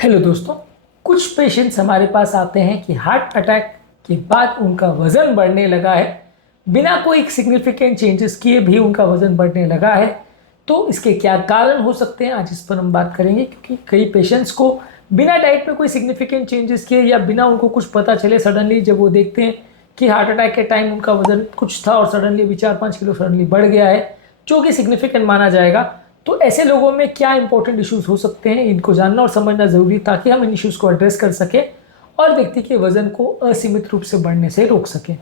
Hello दोस्तों, कुछ patients हमारे पास आते हैं कि हार्ट अटैक के बाद उनका वज़न बढ़ने लगा है। बिना कोई सिग्निफिकेंट चेंजेस किए भी उनका वज़न बढ़ने लगा है। तो इसके क्या कारण हो सकते हैं, आज इस पर हम बात करेंगे। क्योंकि कई पेशेंट्स को बिना डाइट में कोई सिग्निफिकेंट चेंजेस किए या बिना उनको कुछ पता चले सडनली जब वो देखते हैं कि हार्ट अटैक के टाइम उनका वज़न कुछ था और सडनली भी 4-5 किलो सडनली बढ़ गया है, जो कि सिग्निफिकेंट माना जाएगा। तो ऐसे लोगों में क्या इंपॉर्टेंट इश्यूज हो सकते हैं, इनको जानना और समझना ज़रूरी ताकि हम इन इश्यूज़ को एड्रेस कर सकें और व्यक्ति के वजन को असीमित रूप से बढ़ने से रोक सकें।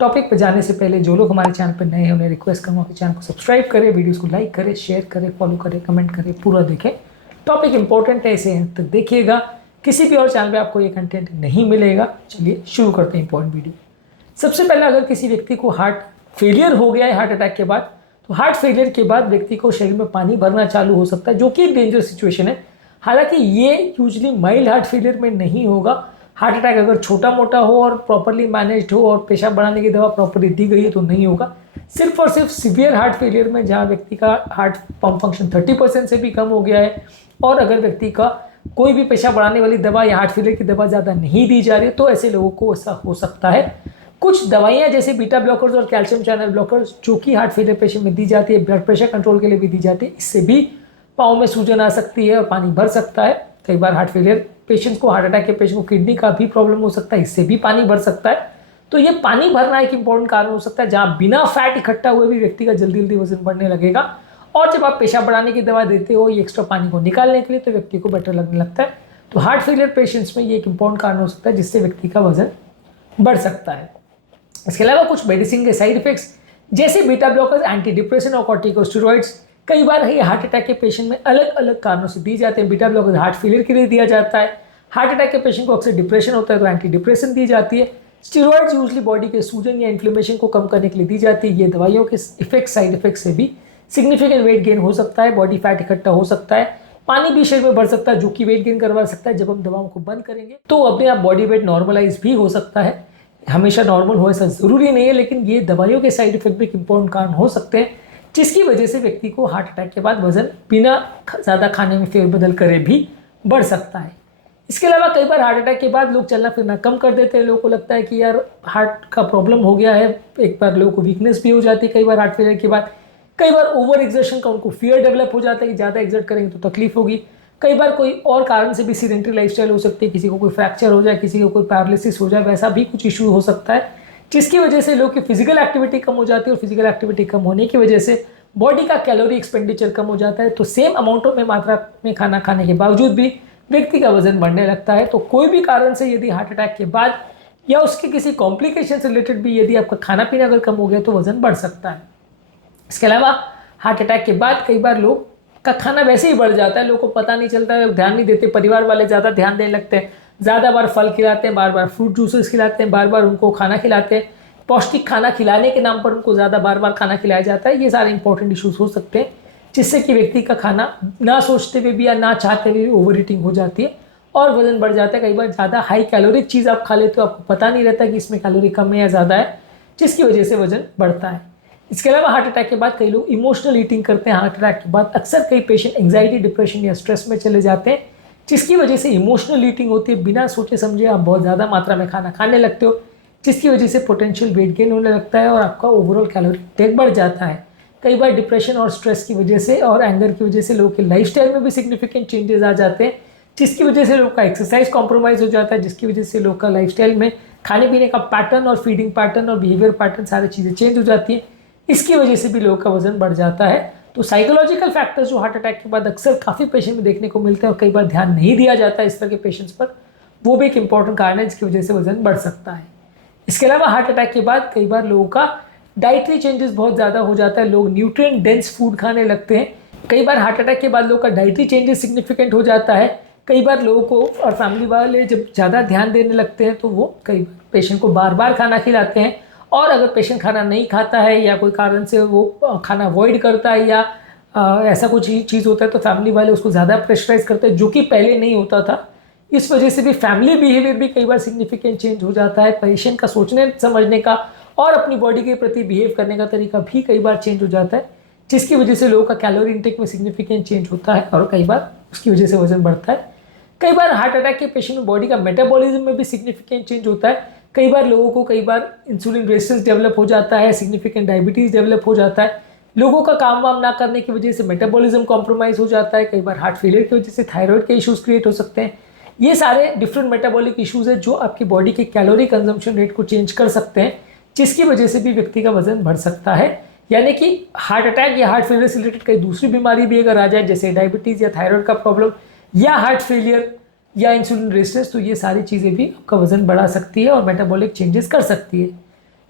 टॉपिक पर जाने से पहले जो लोग हमारे चैनल पर नए हैं उन्हें रिक्वेस्ट करूँगा कि चैनल को सब्सक्राइब करें, वीडियोज़ को लाइक करें, शेयर करें, फॉलो करें, कमेंट करें, पूरा देखें। टॉपिक इंपॉर्टेंट है, इसे अंत तक देखिएगा। किसी भी और चैनल पर आपको ये कंटेंट नहीं मिलेगा। चलिए शुरू करते हैं इंपॉर्टेंट वीडियो। सबसे पहले, अगर किसी व्यक्ति को हार्ट फेलियर हो गया है हार्ट अटैक के बाद, तो हार्ट फेलियर के बाद व्यक्ति को शरीर में पानी भरना चालू हो सकता है, जो कि एक डेंजर सिचुएशन है। हालांकि ये यूजली माइल्ड हार्ट फेलियर में नहीं होगा। हार्ट अटैक अगर छोटा मोटा हो और प्रॉपरली मैनेज्ड हो और पेशाब बढ़ाने की दवा प्रॉपरली दी गई है तो नहीं होगा। सिर्फ और सिर्फ सीवियर हार्ट फेलियर में, जहाँ व्यक्ति का हार्ट पंप फंक्शन 30% से भी कम हो गया है और अगर व्यक्ति का कोई भी पेशाब बढ़ाने वाली दवा या हार्ट फेलियर की दवा ज़्यादा नहीं दी जा रही है, तो ऐसे लोगों को ऐसा हो सकता है। कुछ दवाइयाँ जैसे बीटा ब्लॉकर्स और कैल्शियम चैनल ब्लॉकर्स, जो कि हार्ट फेलियर पेशेंट में दी जाती है, ब्लड प्रेशर कंट्रोल के लिए भी दी जाती है, इससे भी पाँव में सूजन आ सकती है और पानी भर सकता है। कई बार हार्ट फेलियर पेशेंट को, हार्ट अटैक के पेशेंट को किडनी का भी प्रॉब्लम हो सकता है, इससे भी पानी भर सकता है। तो ये पानी भरना एक इंपॉर्टेंट कारण हो सकता है, जहाँ बिना फैट इकट्ठा हुए भी व्यक्ति का जल्दी जल्दी वजन बढ़ने लगेगा। और जब आप पेशाब बढ़ाने की दवा देते हो ये एक्स्ट्रा पानी को निकालने के लिए, तो व्यक्ति को बेटर लगने लगता है। तो हार्ट फेलियर पेशेंट्स में ये एक इंपॉर्टेंट कारण हो सकता है जिससे व्यक्ति का वजन बढ़ सकता है। इसके अलावा कुछ मेडिसिन के साइड इफेक्ट्स जैसे बीटा ब्लॉकर्स, एंटी डिप्रेशन और कॉर्टिकोस्टेरॉइड्स कई बार ये हार्ट अटैक के पेशेंट में अलग अलग कारणों से दी जाते हैं। बीटा ब्लॉकर्स हार्ट फेलियर के लिए दिया जाता है। हार्ट अटैक के पेशेंट को अक्सर डिप्रेशन होता है तो एंटी डिप्रेशन दी जाती है। स्टेरॉइड्स यूजली बॉडी के सूजन या इन्फ्लेमेशन को कम करने के लिए दी जाती है। ये दवाइयों के इफेक्ट, साइड इफेक्ट से भी सिग्निफिकेंट वेट गेन हो सकता है, बॉडी फैट इकट्ठा हो सकता है, पानी भी शरीर में बढ़ सकता है, जो कि वेट गेन करवा सकता है। जब हम दवाओं को बंद करेंगे तो अपने आप बॉडी वेट नॉर्मलाइज भी हो सकता है। हमेशा नॉर्मल हो ऐसा ज़रूरी नहीं है, लेकिन ये दवाइयों के साइड इफेक्ट भी एक इंपॉर्टेंट कारण हो सकते हैं, जिसकी वजह से व्यक्ति को हार्ट अटैक के बाद वजन बिना ज़्यादा खाने में फेरबदल करे भी बढ़ सकता है। इसके अलावा कई बार हार्ट अटैक के बाद लोग चलना फिरना कम कर देते हैं। लोगों को लगता है कि यार हार्ट का प्रॉब्लम हो गया है। एक बार लोगों को वीकनेस भी हो जाती है कई बार हार्ट फेलियर के बाद। कई बार ओवर एक्सर्शन का उनको फियर डेवलप हो जाता है कि ज़्यादा एक्सर्ट करेंगे तो तकलीफ होगी। कई बार कोई और कारण से भी सीडेंटरी लाइफस्टाइल हो सकती है, किसी को कोई फ्रैक्चर हो जाए, किसी को कोई पैरालिसिस हो जाए, वैसा भी कुछ इशू हो सकता है, जिसकी वजह से लोग की फिजिकल एक्टिविटी कम हो जाती है और फिजिकल एक्टिविटी कम होने की वजह से बॉडी का कैलोरी एक्सपेंडिचर कम हो जाता है। तो सेम अमाउंट में मात्रा में खाना खाने के बावजूद भी व्यक्ति का वजन बढ़ने लगता है। तो कोई भी कारण से यदि हार्ट अटैक के बाद या उसके किसी कॉम्प्लिकेशन से रिलेटेड भी यदि आपका खाना पीना अगर कम हो गया तो वजन बढ़ सकता है। इसके अलावा हार्ट अटैक के बाद कई बार लोग का खाना वैसे ही बढ़ जाता है, लोगों को पता नहीं चलता है, ध्यान नहीं देते। परिवार वाले ज़्यादा ध्यान देने लगते हैं, ज़्यादा बार फल खिलाते हैं, बार बार फ्रूट जूसेस खिलाते हैं, बार बार उनको खाना खिलाते हैं। पौष्टिक खाना खिलाने के नाम पर उनको ज़्यादा बार बार खाना खिलाया जाता है। ये सारे इंपॉर्टेंट इश्यूज हो सकते हैं, जिससे कि व्यक्ति का खाना ना सोचते हुए भी या ना चाहते हुए भी ओवर ईटिंग हो जाती है और वजन बढ़ जाता है। कई बार ज़्यादा हाई कैलोरिक चीज़ आप खा लेते हो, आपको पता नहीं रहता कि इसमें कैलोरी कम है या ज़्यादा है, जिसकी वजह से वजन बढ़ता है। इसके अलावा हार्ट अटैक के बाद कई लोग इमोशनल ईटिंग करते हैं। हार्ट अटैक के बाद अक्सर कई पेशेंट एंग्जाइटी, डिप्रेशन या स्ट्रेस में चले जाते हैं, जिसकी वजह से इमोशनल ईटिंग होती है। बिना सोचे समझे आप बहुत ज़्यादा मात्रा में खाना खाने लगते हो, जिसकी वजह से पोटेंशियल वेट गेन होने लगता है और आपका ओवरऑल कैलोरी इंटेक बढ़ जाता है। कई बार डिप्रेशन और स्ट्रेस की वजह से और एंगर की वजह से लोगों के लाइफस्टाइल में भी सिग्निफिकेंट चेंजेस आ जाते हैं, जिसकी वजह से लोग का एक्सरसाइज कॉम्प्रोमाइज़ हो जाता है, जिसकी वजह से लोग का लाइफस्टाइल में खाने पीने का पैटर्न और फीडिंग पैटर्न और बिहेवियर पैटर्न सारी चीज़ें चेंज हो जाती हैं। इसकी वजह से भी लोगों का वजन बढ़ जाता है। तो साइकोलॉजिकल फैक्टर्स जो हार्ट अटैक के बाद अक्सर काफ़ी पेशेंट में देखने को मिलते हैं और कई बार ध्यान नहीं दिया जाता है इस तरह के पेशेंट्स पर, वो भी एक इंपॉर्टेंट कारण है जिसकी वजह से वजन बढ़ सकता है। इसके अलावा हार्ट अटैक के बाद कई बार लोगों का डाइटरी चेंजेस बहुत ज़्यादा हो जाता है। लोग न्यूट्रिएंट डेंस फूड खाने लगते हैं। कई बार हार्ट अटैक के बाद लोगों का डाइटरी चेंजेस सिग्निफिकेंट हो जाता है। कई बार लोगों को और फैमिली वाले जब ज़्यादा ध्यान देने लगते हैं तो वो कई पेशेंट को बार बार खाना खिलाते हैं, और अगर पेशेंट खाना नहीं खाता है या कोई कारण से वो खाना अवॉइड करता है या ऐसा कुछ चीज़ होता है तो फैमिली वाले उसको ज़्यादा प्रेशराइज करते हैं, जो कि पहले नहीं होता था। इस वजह से भी फैमिली बिहेवियर भी कई बार सिग्निफिकेंट चेंज हो जाता है। पेशेंट का सोचने समझने का और अपनी बॉडी के प्रति बिहेव करने का तरीका भी कई बार चेंज हो जाता है, जिसकी वजह से लोगों का कैलोरी इंटेक में सिग्निफिकेंट चेंज होता है और कई बार उसकी वजह से वजन बढ़ता है। कई बार हार्ट अटैक के पेशेंट में बॉडी का मेटाबॉलिज्म में भी सिग्निफिकेंट चेंज होता है। कई बार लोगों को कई बार इंसुलिन रेजिस्टेंस डेवलप हो जाता है, सिग्निफिकेंट डायबिटीज़ डेवलप हो जाता है, लोगों का काम वाम ना करने की वजह से मेटाबॉलिज्म कॉम्प्रोमाइज़ हो जाता है, कई बार हार्ट फेलियर की वजह से थायराइड के इश्यूज़ क्रिएट हो सकते हैं। ये सारे डिफरेंट मेटाबॉलिक इश्यूज़ है जो आपकी बॉडी के कैलोरी कंजम्पशन रेट को चेंज कर सकते हैं, जिसकी वजह से भी व्यक्ति का वजन बढ़ सकता है। यानी कि हार्ट अटैक या हार्ट फेलियर से रिलेटेड कई दूसरी बीमारी भी अगर आ जाए, जैसे डायबिटीज़ या थायराइड का प्रॉब्लम या हार्ट फेलियर या इंसुलिन रेजिस्टेंस, तो ये सारी चीज़ें भी आपका वजन बढ़ा सकती है और मेटाबॉलिक चेंजेस कर सकती है।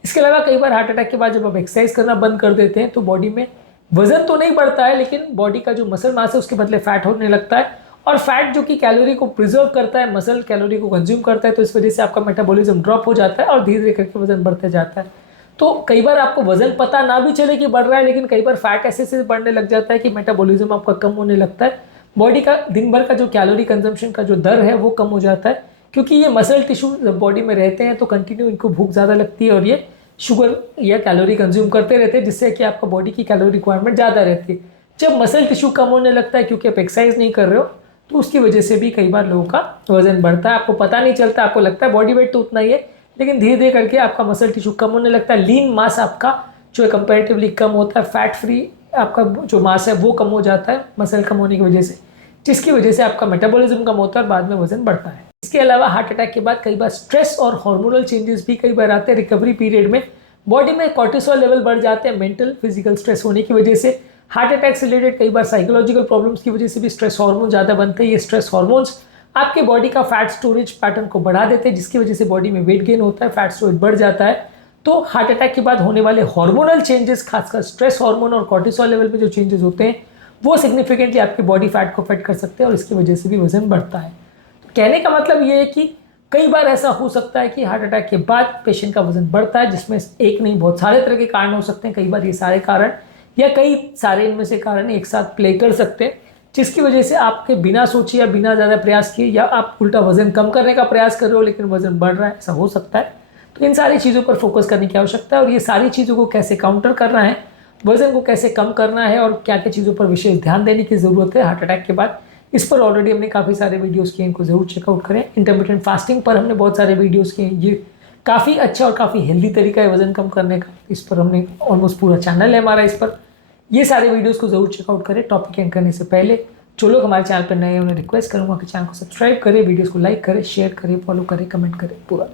इसके अलावा कई बार हार्ट अटैक के बाद जब आप एक्सरसाइज करना बंद कर देते हैं तो बॉडी में वजन तो नहीं बढ़ता है, लेकिन बॉडी का जो मसल मास है उसके बदले फैट होने लगता है, और फैट जो कि कैलोरी को प्रिजर्व करता है, मसल कैलोरी को कंज्यूम करता है, तो इस वजह से आपका मेटाबॉलिज्म ड्रॉप हो जाता है और धीरे धीरे करके वजन बढ़ते जाता है। तो कई बार आपको वजन पता ना भी चले कि बढ़ रहा है, लेकिन कई बार फैट ऐसे बढ़ने लग जाता है कि मेटाबॉलिज्म आपका कम होने लगता है, बॉडी का दिन भर का जो कैलोरी कंजम्पशन का जो दर है वो कम हो जाता है, क्योंकि ये मसल टिश्यू जब बॉडी में रहते हैं तो कंटिन्यू इनको भूख ज़्यादा लगती है और ये शुगर या कैलोरी कंज्यूम करते रहते हैं, जिससे कि आपका बॉडी की कैलोरी रिक्वायरमेंट ज़्यादा रहती है। जब मसल टिश्यू कम होने लगता है क्योंकि आप एक्सरसाइज नहीं कर रहे हो, तो उसकी वजह से भी कई बार लोगों का वजन बढ़ता है, आपको पता नहीं चलता, आपको लगता है बॉडी वेट तो उतना ही है, लेकिन धीरे धीरे करके आपका मसल टिश्यू कम होने लगता है, लीन मास आपका जो है कंपेरेटिवली कम होता है, फैट फ्री आपका जो मास है वो कम हो जाता है मसल कम होने की वजह से, जिसकी वजह से आपका मेटाबॉलिज्म कम होता है और बाद में वजन बढ़ता है। इसके अलावा हार्ट अटैक के बाद कई बार स्ट्रेस और हार्मोनल चेंजेस भी कई बार आते हैं। रिकवरी पीरियड में बॉडी में कॉर्टिसोल लेवल बढ़ जाते हैं, मेंटल फिजिकल स्ट्रेस होने की वजह से। हार्ट अटैक से रिलेटेड कई बार साइकोलॉजिकल प्रॉब्लम्स की वजह से भी स्ट्रेस हार्मोन ज़्यादा बनते हैं। ये स्ट्रेस हार्मोन्स आपके बॉडी का फैट स्टोरेज पैटर्न को बढ़ा देते हैं, जिसकी वजह से बॉडी में वेट गेन होता है, फैट स्टोरेज बढ़ जाता है। तो हार्ट अटैक के बाद होने वाले हार्मोनल चेंजेस, खासकर स्ट्रेस हार्मोन और कॉर्टिसोल लेवल में जो चेंजेस होते हैं, वो सिग्निफिकेंटली आपकी बॉडी फैट को अफेक्ट कर सकते हैं और इसकी वजह से भी वजन बढ़ता है। तो कहने का मतलब ये है कि कई बार ऐसा हो सकता है कि हार्ट अटैक के बाद पेशेंट का वजन बढ़ता है, जिसमें एक नहीं बहुत सारे तरह के कारण हो सकते हैं। कई बार ये सारे कारण या कई सारे इनमें से कारण एक साथ प्ले कर सकते हैं, जिसकी वजह से आपके बिना सोचे या बिना ज़्यादा प्रयास किए या आप उल्टा वजन कम करने का प्रयास कर रहे हो लेकिन वजन बढ़ रहा है, ऐसा हो सकता है। तो इन सारी चीज़ों पर फोकस करने की आवश्यकता है और ये सारी चीज़ों को कैसे काउंटर करना है, वजन को कैसे कम करना है और क्या क्या चीज़ों पर विशेष ध्यान देने की ज़रूरत है हार्ट अटैक के बाद, इस पर ऑलरेडी हमने काफ़ी सारे वीडियोस किए, इनको ज़रूर चेकआउट करें। इंटरमिटेंट फास्टिंग पर हमने बहुत सारे वीडियोस किए, ये काफ़ी अच्छा और काफ़ी हेल्दी तरीका है वजन कम करने का, इस पर हमने ऑलमोस्ट पूरा चैनल है हमारा, इस पर ये सारे वीडियोस को ज़रूर चेकआउट करें। टॉपिक एंड करने से पहले जो लोग हमारे चैनल पर नए हैं उन्हें रिक्वेस्ट करूँगा कि चैनल को सब्सक्राइब करें, वीडियोज़ को लाइक करें, शेयर करें, फॉलो करें, कमेंट करें, पूरा